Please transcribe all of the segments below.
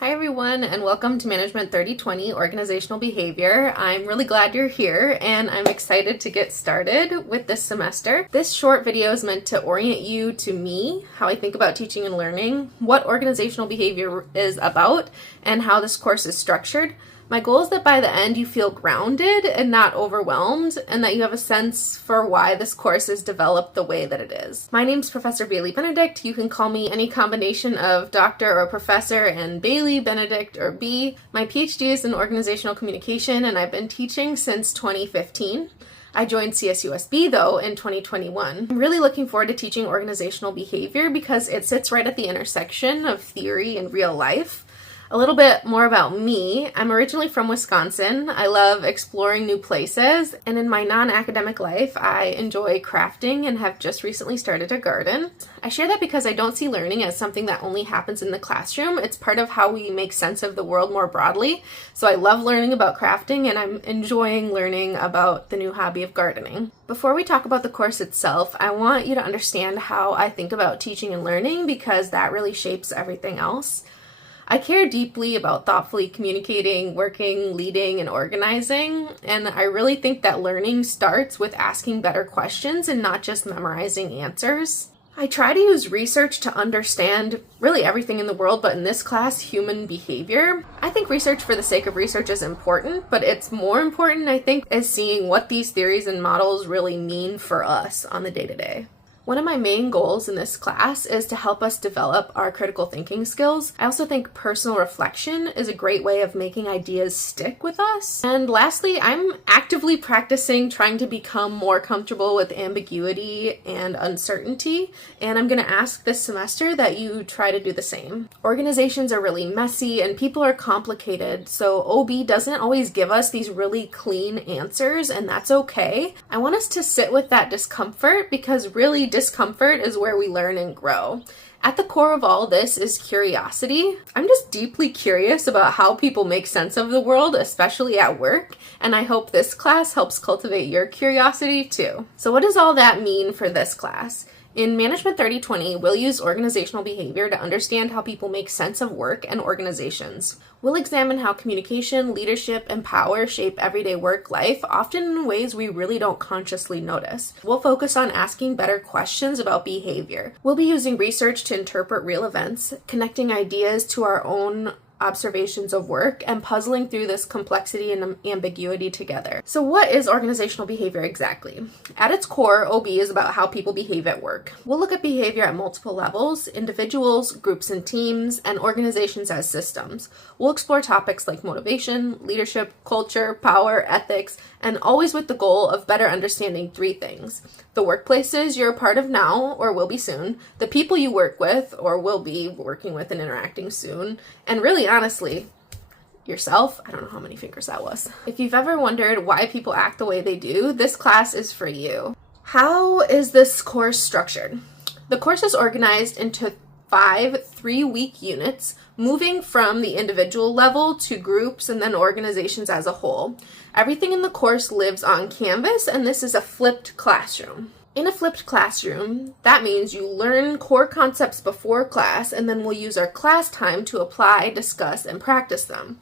Hi everyone, and welcome to Management 3020 Organizational Behavior. I'm really glad you're here and I'm excited to get started with this semester. This short video is meant to orient you to me, how I think about teaching and learning, what organizational behavior is about, and how this course is structured. My goal is that by the end you feel grounded and not overwhelmed, and that you have a sense for why this course is developed the way that it is. My name's Professor Bailey Benedict. You can call me any combination of doctor or professor and Bailey, Benedict, or B. My Ph.D. is in organizational communication, and I've been teaching since 2015. I joined CSUSB though in 2021. I'm really looking forward to teaching organizational behavior because it sits right at the intersection of theory and real life. A little bit more about me. I'm originally from Wisconsin. I love exploring new places, and in my non-academic life, I enjoy crafting and have just recently started a garden. I share that because I don't see learning as something that only happens in the classroom. It's part of how we make sense of the world more broadly. So I love learning about crafting, and I'm enjoying learning about the new hobby of gardening. Before we talk about the course itself, I want you to understand how I think about teaching and learning because that really shapes everything else. I care deeply about thoughtfully communicating, working, leading, and organizing, and I really think that learning starts with asking better questions and not just memorizing answers. I try to use research to understand really everything in the world, but in this class, human behavior. I think research for the sake of research is important, but it's more important, I think, is seeing what these theories and models really mean for us on the day-to-day. One of my main goals in this class is to help us develop our critical thinking skills. I also think personal reflection is a great way of making ideas stick with us. And lastly, I'm actively practicing trying to become more comfortable with ambiguity and uncertainty, and I'm going to ask this semester that you try to do the same. Organizations are really messy and people are complicated, so OB doesn't always give us these really clean answers, and that's okay. I want us to sit with that discomfort because really discomfort is where we learn and grow. At the core of all this is curiosity. I'm just deeply curious about how people make sense of the world, especially at work, and I hope this class helps cultivate your curiosity too. So what does all that mean for this class? In Management 3020, we'll use organizational behavior to understand how people make sense of work and organizations. We'll examine how communication, leadership, and power shape everyday work life, often in ways we really don't consciously notice. We'll focus on asking better questions about behavior. We'll be using research to interpret real events, connecting ideas to our own observations of work, and puzzling through this complexity and ambiguity together. So what is organizational behavior exactly? At its core, OB is about how people behave at work. We'll look at behavior at multiple levels: individuals, groups and teams, and organizations as systems. We'll explore topics like motivation, leadership, culture, power, ethics, and always with the goal of better understanding three things: the workplaces you're a part of now or will be soon, the people you work with or will be working with and interacting soon, and really honestly, yourself. I don't know how many fingers that was. If you've ever wondered why people act the way they do, this class is for you. How is this course structured? The course is organized into 5 3-week units, moving from the individual level to groups and then organizations as a whole. Everything in the course lives on Canvas, and this is a flipped classroom. In a flipped classroom, that means you learn core concepts before class, and then we'll use our class time to apply, discuss, and practice them.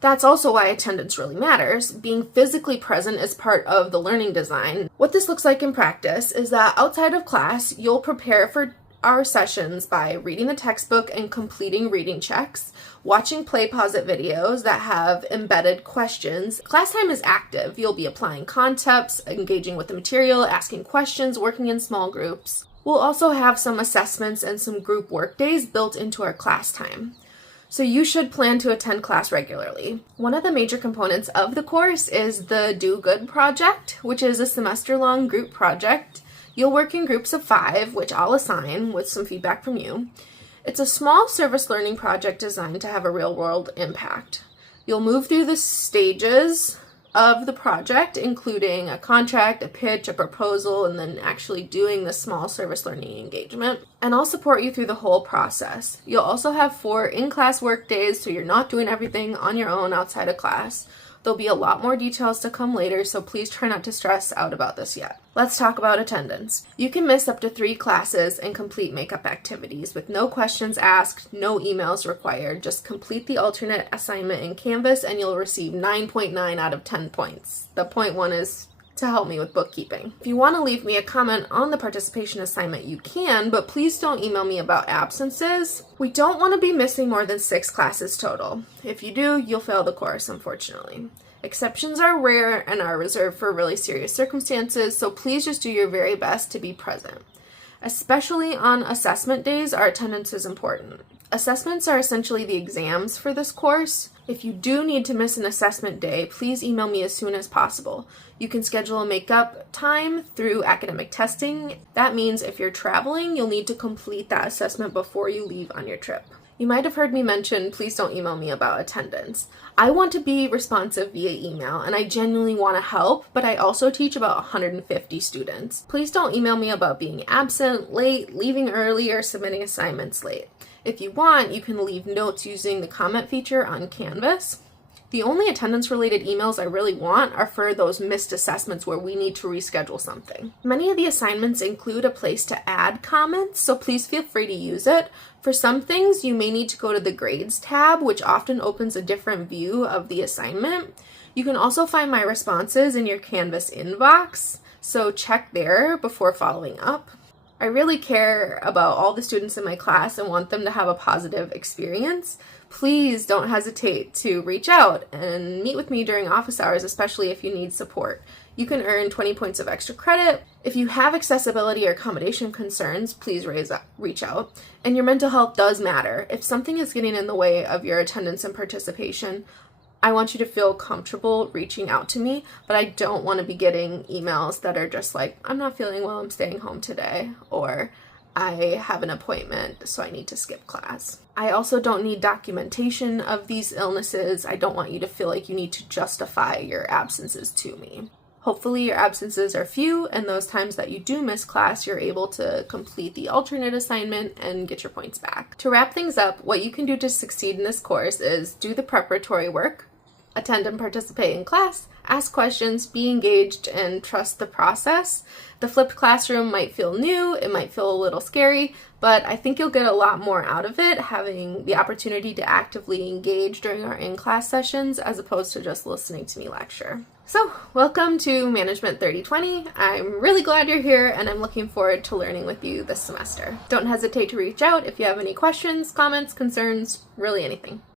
That's also why attendance really matters. Being physically present is part of the learning design. What this looks like in practice is that outside of class, you'll prepare for our sessions by reading the textbook and completing reading checks, watching play pause it videos that have embedded questions. Class time is active. You'll be applying concepts, engaging with the material, asking questions, working in small groups. We'll also have some assessments and some group work days built into our class time. So you should plan to attend class regularly. One of the major components of the course is the Do Good project, which is a semester-long group project. You'll work in groups of 5, which I'll assign with some feedback from you. It's a small service learning project designed to have a real-world impact. You'll move through the stages of the project, including a contract, a pitch, a proposal, and then actually doing the small service learning engagement. And I'll support you through the whole process. You'll also have 4 in-class work days, so you're not doing everything on your own outside of class. There'll be a lot more details to come later, so please try not to stress out about this yet. Let's talk about attendance. You can miss up to 3 classes and complete makeup activities with no questions asked, no emails required. Just complete the alternate assignment in Canvas and you'll receive 9.9 out of 10 points. The point 1 is to help me with bookkeeping. If you want to leave me a comment on the participation assignment, you can, but please don't email me about absences. We don't want to be missing more than 6 classes total. If you do, you'll fail the course, unfortunately. Exceptions are rare and are reserved for really serious circumstances, so please just do your very best to be present. Especially on assessment days, our attendance is important. Assessments are essentially the exams for this course. If you do need to miss an assessment day, please email me as soon as possible. You can schedule a makeup time through academic testing. That means if you're traveling, you'll need to complete that assessment before you leave on your trip. You might have heard me mention, please don't email me about attendance. I want to be responsive via email, and I genuinely want to help, but I also teach about 150 students. Please don't email me about being absent, late, leaving early, or submitting assignments late. If you want, you can leave notes using the comment feature on Canvas. The only attendance-related emails I really want are for those missed assessments where we need to reschedule something. Many of the assignments include a place to add comments, so please feel free to use it. For some things, you may need to go to the Grades tab, which often opens a different view of the assignment. You can also find my responses in your Canvas inbox, so check there before following up. I really care about all the students in my class and want them to have a positive experience. Please don't hesitate to reach out and meet with me during office hours, especially if you need support. You can earn 20 points of extra credit. If you have accessibility or accommodation concerns, please reach out. And your mental health does matter. If something is getting in the way of your attendance and participation, I want you to feel comfortable reaching out to me, but I don't want to be getting emails that are just like, I'm not feeling well, I'm staying home today, or I have an appointment, so I need to skip class. I also don't need documentation of these illnesses. I don't want you to feel like you need to justify your absences to me. Hopefully your absences are few, and those times that you do miss class, you're able to complete the alternate assignment and get your points back. To wrap things up, what you can do to succeed in this course is do the preparatory work, attend and participate in class, ask questions, be engaged, and trust the process. The flipped classroom might feel new, it might feel a little scary, but I think you'll get a lot more out of it having the opportunity to actively engage during our in-class sessions as opposed to just listening to me lecture. So, welcome to Management 3020. I'm really glad you're here and I'm looking forward to learning with you this semester. Don't hesitate to reach out if you have any questions, comments, concerns, really anything.